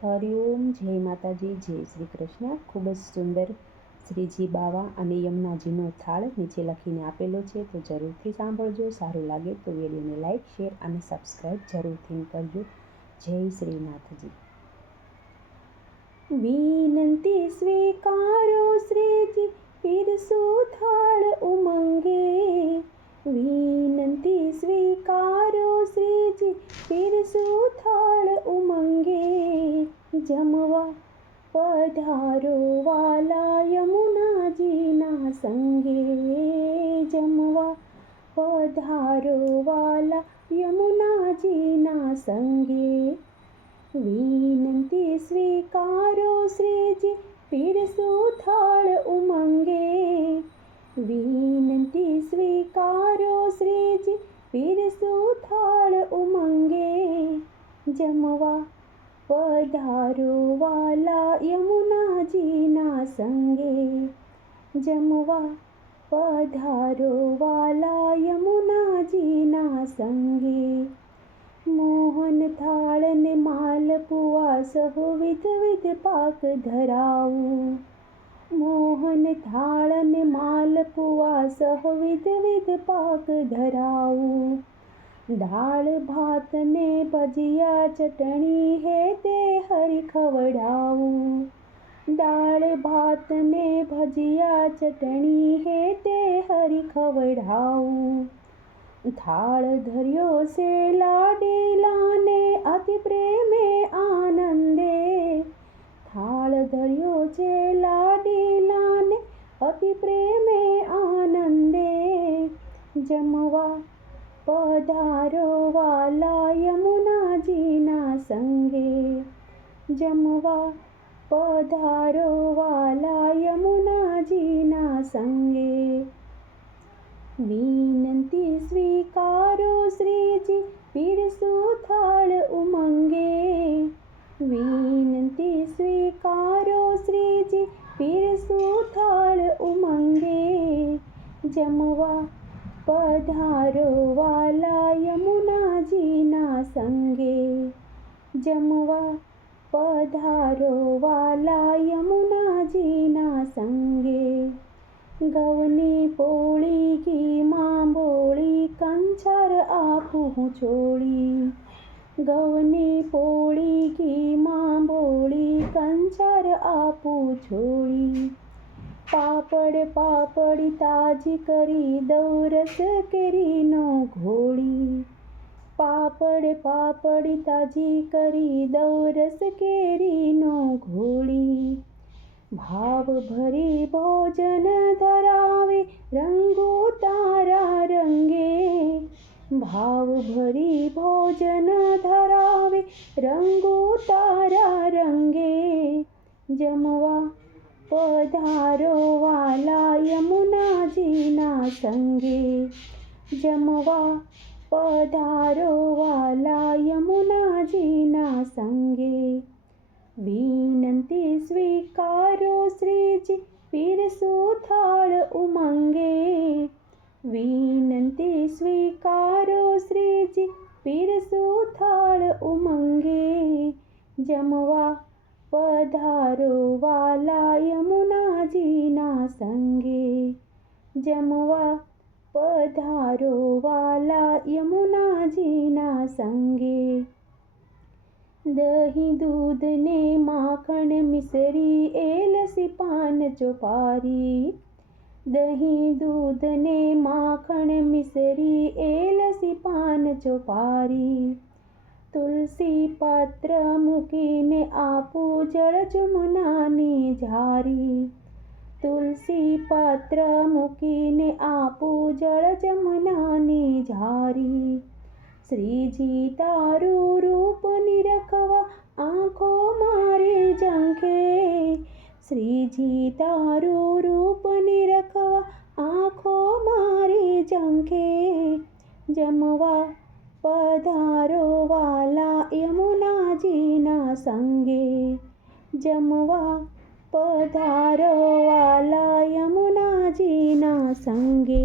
હરિઓમ જય માતાજી, જય શ્રી કૃષ્ણ. ખૂબ જ સુંદર શ્રીજી બાવા અને યમુનાજીનો થાળ નીચે લખીને આપેલો છે, તો જરૂરથી સાંભળજો. સારું લાગે તો વિડીયોને લાઇક શેર અને સબસ્ક્રાઈબ જરૂરથી કરજો. જય શ્રીનાથજી વિનંતી સ્વીકારો શ્રીજી પીરસો થાળ ઉમંગે. વિનંતી સ્વીકારો શ્રીજી પીરસો થાળ જમવા પધારો વાલા યમુનાજીના સંગે જમવા પધારો વાલા યમુનાજીના સંગે વિનંતી સ્વીકારો શ્રીજી પીરસો થાળ ઉમંગે વિનંતી સ્વીકારો શ્રીજી પીરસો થાળ ઉમંગે જમવા પધારો વાલા યમુનાજીના સંગે જમવા પધારો વાલા યમુનાજીના સંગે મોહન થાળ ને માલપુઆ સહુ વિધ વિધ પાક ધરાવું મોહન થાળ ને માલપુઆ સહ વિધ વિધ પાક ધરાવું દાળ ભાત ને ભજીયા ચટણી હે તે હરી ખવડાવું દાળ ભાત ને ભજીયા ચટણી હે તે હરી ખવડાવું થાળ ધર્યો છે લાડીલાને અતિ પ્રેમે આનંદે થાળ ધર્યો છે લાડીલાને અતિ પ્રેમે આનંદે જમવા પધારો વાલા યમુનાજીના સંગે જમવા પધારો વાલા યમુનાજીના સંગે વિનંતી સ્વીકારો શ્રીજી પીરસો થાળ ઉમંગે વિનંતી સ્વીકારો શ્રીજી પીરસો થાળ ઉમંગે જમવા પધારો વાલા યમુનાજીના સંગે જમવા પધારો વાલા યમુનાજીના સંગે ગવની પોળી ઘીમાં બોળી કંચર આપું છોડી ગવની પોળી ઘીમાં બોળી કંચર આપું છોડી પાપડ પાપડી તાજી કરી દઉં, રસ કેરીનો ઘોળી. પાપડ પાપડી તાજી કરી દઉં, રસ કેરીનો ઘોળી. ભાવ ભરી ભોજન ધરાવે, રંગો તારા રંગે. ભાવ ભરી ભોજન ધરાવે, રંગો તારા રંગે. જમવા પધારો વાલા યમુનાજીના સંગે જમવા પધારો વાલા યમુનાજીના સંગે વિનંતી સ્વીકારો શ્રીજી પીરસો થાળ ઉમંગે વિનંતી સ્વીકારો શ્રીજી પીરસો થાળ ઉમંગે જમવા પધારો વાલા યમુનાજીના સંગે જમવા પધારો વાલા યમુનાજીના સંગે દહીં દૂધ ને માખણ મિસરી એલસી પાન ચોપારી દહીં દૂધ ને માખણ મિસરી એલસી પાન ચોપારી તુલસી પાત્ર મૂકીને આપું જળ જમુનાની ઝારી તુલસી પાત્ર મૂકીને આપું જળ જમુનાની ઝારી શ્રીજી તારું રૂપ નિરખવા આંખો મારી ઝંખે શ્રીજી તારું રૂપ નિરખવા આંખો મારી ઝંખે જમવા પધારો વાલા યમુનાજીના સંગે જમવા પધારો વાલા યમુનાજીના સંગે